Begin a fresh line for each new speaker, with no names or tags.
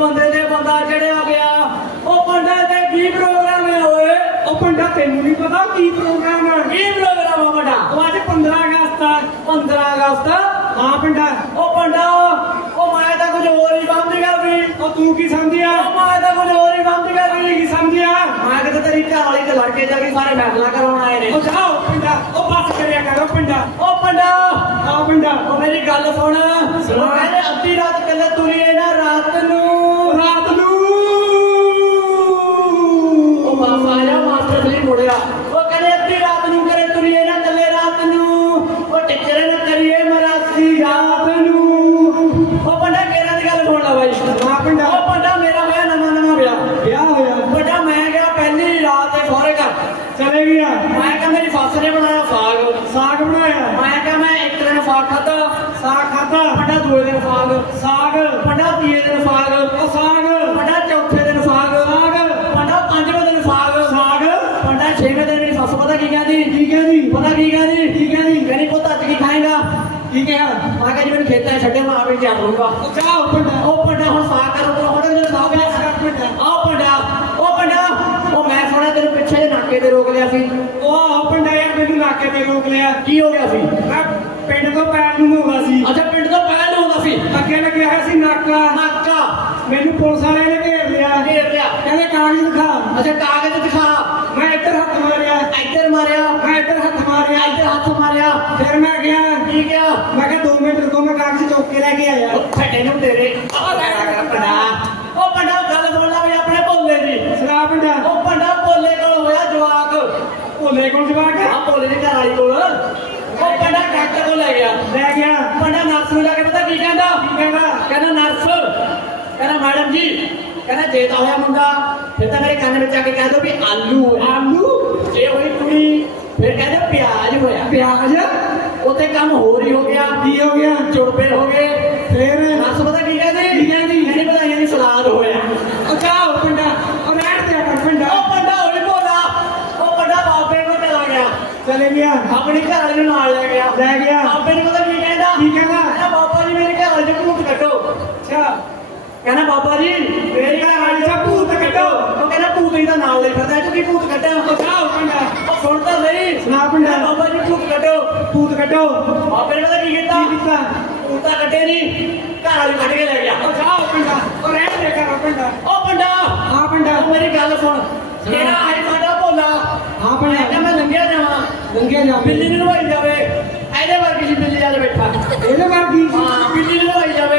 ਬੰਦੇ ਤੇ ਬੰਦਾ ਚੜਿਆ ਗਿਆ। ਉਹ ਪੰਡਾ ਤੇ ਕੀ ਪ੍ਰੋਗਰਾਮ ਹੈ ਓਏ?
ਉਹ ਪੰਡਾ ਤੈਨੂੰ ਨਹੀਂ ਪਤਾ ਕੀ ਪ੍ਰੋਗਰਾਮ ਹੈ।
ਕੀ ਪ੍ਰੋਗਰਾਮ ਆ ਪੰਡਾ
ਉਹ ਅੱਜ 15 ਅਗਸਤ ਆ।
15 ਅਗਸਤ?
ਹਾਂ ਪੰਡਾ।
ਉਹ ਪੰਡਾ ਉਹ ਮੈਂ ਤਾਂ ਕੁਝ ਹੋਰ ਹੀ ਬੰਦ ਕਰ ਵੀ
ਉਹ ਤੂੰ ਕੀ ਸਮਝਿਆ?
ਉਹ ਮੈਂ ਤਾਂ ਕੁਝ ਹੋਰ ਹੀ ਬੰਦ ਕਰ ਵੀ
ਕੀ ਸਮਝਿਆ?
ਮੈਂ ਕਿਤੇ ਤੇਰੀ ਘਰ ਵਾਲੀ ਤੇ ਲੜ ਕੇ ਜਾ ਕੇ ਸਾਰੇ ਫੈਸਲਾ ਕਰਾਉਣ ਆਏ ਨੇ।
ਉਹ ਜਾਓ ਪੰਡਾ। ਉਹ ਬਸ ਕਰਿਆ ਕਰੋ ਪੰਡਾ।
ਉਹ ਪੰਡਾ।
ਆ ਪੰਡਾ।
ਉਹ ਮੇਰੀ ਗੱਲ ਸੁਣ। ਪੰਡਾ ਦੂਏ ਦਿਨ ਸਾਗ
ਸਾਗ
ਪੰਡਾ ਤੀਏ ਦਿਨ ਸਾਗ
ਉਹ ਸਾਗ
ਚੌਥੇ ਦਿਨ ਸਾਗ
ਸਾਗ
ਪੰਡਾ ਪੰਜਵੇਂ ਦਿਨ ਸਾਗ
ਸਾਗ
ਪੰਡਾ ਛੇਵੇਂ ਦਿਨ ਮੇਰੀ ਸੱਸ ਪਤਾ ਕੀ ਕਹਿੰਦੀ?
ਠੀਕ ਹੈ ਜੀ
ਪਤਾ ਕੀ ਕਹਿੰਦੀ? ਕੀ ਕਹਿੰਦੀ? ਕਹਿੰਦੀ ਪੁੱਤ ਅੱਜ ਕੀ ਖਾਏਗਾ?
ਕੀ ਕਿਹਾ?
ਮੈਂ ਕਿਹਾ ਜੀ ਮੈਨੂੰ ਖੇਤਾਂ 'ਚ ਛੱਡੇ ਮੈਂ ਆਪੇ ਜਾ ਲੂੰਗਾ
ਉਹ ਪੰਡਾ
ਉਹ ਪੰਡਾ ਹੁਣ ਸਾਗ ਕਰ ਉਤਰੋ ਹੁਣ ਦਿਨ ਸਾਗ ਹੈ
ਕਰ ਪੰਡਾ
ਉਹ ਪੰਡਾ ਉਹ ਮੈਂ ਸੁਣਿਆ ਤੈਨੂੰ ਪਿੱਛੇ ਦੇ ਨਾਕੇ ਤੇ ਰੋਕ ਲਿਆ ਸੀ।
ਉਹ ਪੰਡਾ ਯਾਰ ਮੈਨੂੰ ਨਾਕੇ ਤੇ ਰੋਕ ਲਿਆ।
ਕੀ ਹੋ ਗਿਆ ਸੀ?
ਪਿੰਡ ਤੋਂ ਪੈਰ ਨੂੰ ਹੋਗਾ ਸੀ।
ਅੱਛਾ ਪਿੰਡ ਤੋਂ ਪਹਿਲ ਹੁੰਦਾ ਸੀ।
ਅੱਗੇ ਲੱਗਿਆ ਹੋਇਆ ਸੀ ਨਾਕਾ।
ਨਾਕਾ।
ਮੈਨੂੰ ਪੁਲਿਸ ਵਾਲਿਆਂ ਨੇ ਘੇਰ ਲਿਆ।
ਘੇਰ ਲਿਆ।
ਕਹਿੰਦੇ ਕਾਗਜ਼ ਦਿਖਾ।
ਅੱਛਾ ਕਾਗਜ਼ ਦਿਖਾ।
ਮੈਂ ਇੱਧਰ ਹੱਥ ਮਾਰਿਆ।
ਇੱਧਰ ਮਾਰਿਆ।
ਮੈਂ ਇੱਧਰ ਹੱਥ ਮਾਰਿਆ।
ਇੱਧਰ ਹੱਥ ਮਾਰਿਆ।
ਫਿਰ ਮੈਂ ਗਿਆ।
ਕੀ ਗਿਆ?
ਮੈਂ ਕਿਹਾ 2 ਮਿੰਟ ਰੁਕੋ ਮੈਂ ਕਾਗਜ਼ ਚੁੱਕ ਕੇ ਲੈ ਕੇ ਆਇਆ।
ਫੱਟੇ ਨੂੰ ਤੇਰੇ। ਉਹ ਪੰਡਾ ਉਹ ਪੰਡਾ ਗੱਲ ਲੈ ਵੀ ਆਪਣੇ ਭੋਲੇ ਦੀ।
ਸਲਾ ਪੰਡਾ
ਉਹ ਪੰਡਾ ਭੋਲੇ ਕੋਲ ਹੋਇਆ ਜਵਾਕ।
ਭੋਲੇ ਕੋਲ ਜਵਾਕ?
ਆ ਭੋਲੇ ਦੀ ਘਰ ਵਾਲੀ ਕੋਲ। ਉਹ ਪੰਡਾ ਡਾਕਟਰ ਕੋਲ ਲੈ ਗਿਆ।
ਲੈ ਗਿਆ।
ਪੰਡਾ ਨਰਸ ਨੂੰ ਜਾ ਕੇ ਪਤਾ ਕੀ ਕਹਿੰਦਾ?
ਕੀ ਕਹਿੰਦਾ?
ਕਹਿੰਦਾ ਨਰਸ ਕਹਿੰਦਾ ਮੈਡਮ ਜੀ ਕਹਿੰਦਾ ਜੇ ਤਾਂ ਹੋਇਆ ਮੁੰਡਾ ਫਿਰ ਤਾਂ ਮੇਰੇ ਕੰਨ ਵਿੱਚ ਆ ਕੇ ਕਹਿ ਦੋ ਵੀ ਆਲੂ
ਆਲੂ?
ਜੇ ਹੋਈ ਕੁੜੀ ਫਿਰ ਕਹਿੰਦੇ ਪਿਆਜ਼ ਹੋਇਆ।
ਪਿਆਜ਼?
ਉੱਥੇ ਕੰਮ ਹੋਰ ਹੀ ਹੋ ਗਿਆ।
ਕੀ ਹੋ ਗਿਆ?
ਚੁੜਪੇ ਹੋ ਗਏ।
ਫਿਰ?
ਨਰਸ ਪਤਾ ਕੀ ਕਹਿੰਦੀ
ਕੀ ਕਹਿੰਦੀ?
ਕਹਿੰਦੀ ਪਤਾ ਨਹੀਂ ਸਲਾਦ ਹੋਇਆ
ਉਹ ਜਾਓ ਪੰਡਾ ਉਹ ਰਹਿਣ ਦਿਆ ਕਰ ਪੰਡਾ
ਉਹ ਪੰਡਾ ਹੋਈ ਬੋਲਾ ਉਹ ਪੰਡਾ ਬਾਬੇ ਕੋਲ ਚਲਾ ਗਿਆ
ਚਲੇ ਗਿਆ
ਆਪਣੀ ਘਰ ਵਾਲੀ ਨੂੰ ਨਾਲ ਲੈ ਗਿਆ।
ਲੈ ਗਿਆ।
ਬਾਬੇ ਨੂੰ ਪਤਾ ਕੀ ਕਹਿੰਦਾ?
ਕੀ ਕਹਿੰਦਾ?
ਕਹਿੰਦਾ ਬਾਬਾ ਜੀ ਮੇਰੇ ਘਰ ਵਾਲੀ ਨੂੰ ਕੱਢੋ।
ਅੱਛਾ।
ਕਹਿੰਦਾ ਬਾਬਾ ਜੀ
ਮੇਰੀ ਘਰ ਵਾਲੀ ਦਾ ਭੂਤ ਕੱਢੋ।
ਉਹ ਕਹਿੰਦਾ ਭੂਤ ਹੀ ਦਾ ਨਾਮ ਲੈ ਫਿਰਦਾ ਤੂੰ ਕੀ ਭੂਤ ਕੱਢਿਆ?
ਉਹ ਪੰਡਾ
ਉਹ ਸੁਣ ਤਾਂ ਸਹੀ।
ਸੁਣਾ ਪੰਡਾ।
ਬਾਬਾ ਜੀ ਭੂਤ ਕੱਢੋ।
ਭੂਤ ਕੱਢੋ।
ਬਾਬੇ ਨੇ ਪਤਾ ਕੀ ਕੀਤਾ?
ਕੀ ਕੀਤਾ?
ਭੂਤ ਕੱਢੇ ਨਹੀਂ ਘਰ ਵਾਲੀ ਕੱਢ ਕੇ ਲੈ ਗਿਆ।
ਉਹ ਜਾਓ ਪੰਡਾ। ਉਹ ਰਹਿਣ ਦਿਆ ਕਰ ਪੰਡਾ।
ਉਹ ਪੰਡਾ।
ਹਾਂ ਪੰਡਾ।
ਮੇਰੀ ਗੱਲ ਸੁਣ। ਜਿਹੜਾ ਆਏ ਸਾਡਾ ਭੋਲਾ
ਹਾਂ ਪੰਡਾ
ਮੈਂ ਲੰਘਿਆ ਜਾਵਾਂ
ਲੰਘਿਆ ਜਾ
ਬਿੱਲੀ ਨੂੰ ਨਵਾਈ ਜਾਵੇ ਇਹਦੇ ਵਰਗੀ ਸੀ ਬਿੱਲੀ ਵਾਲੇ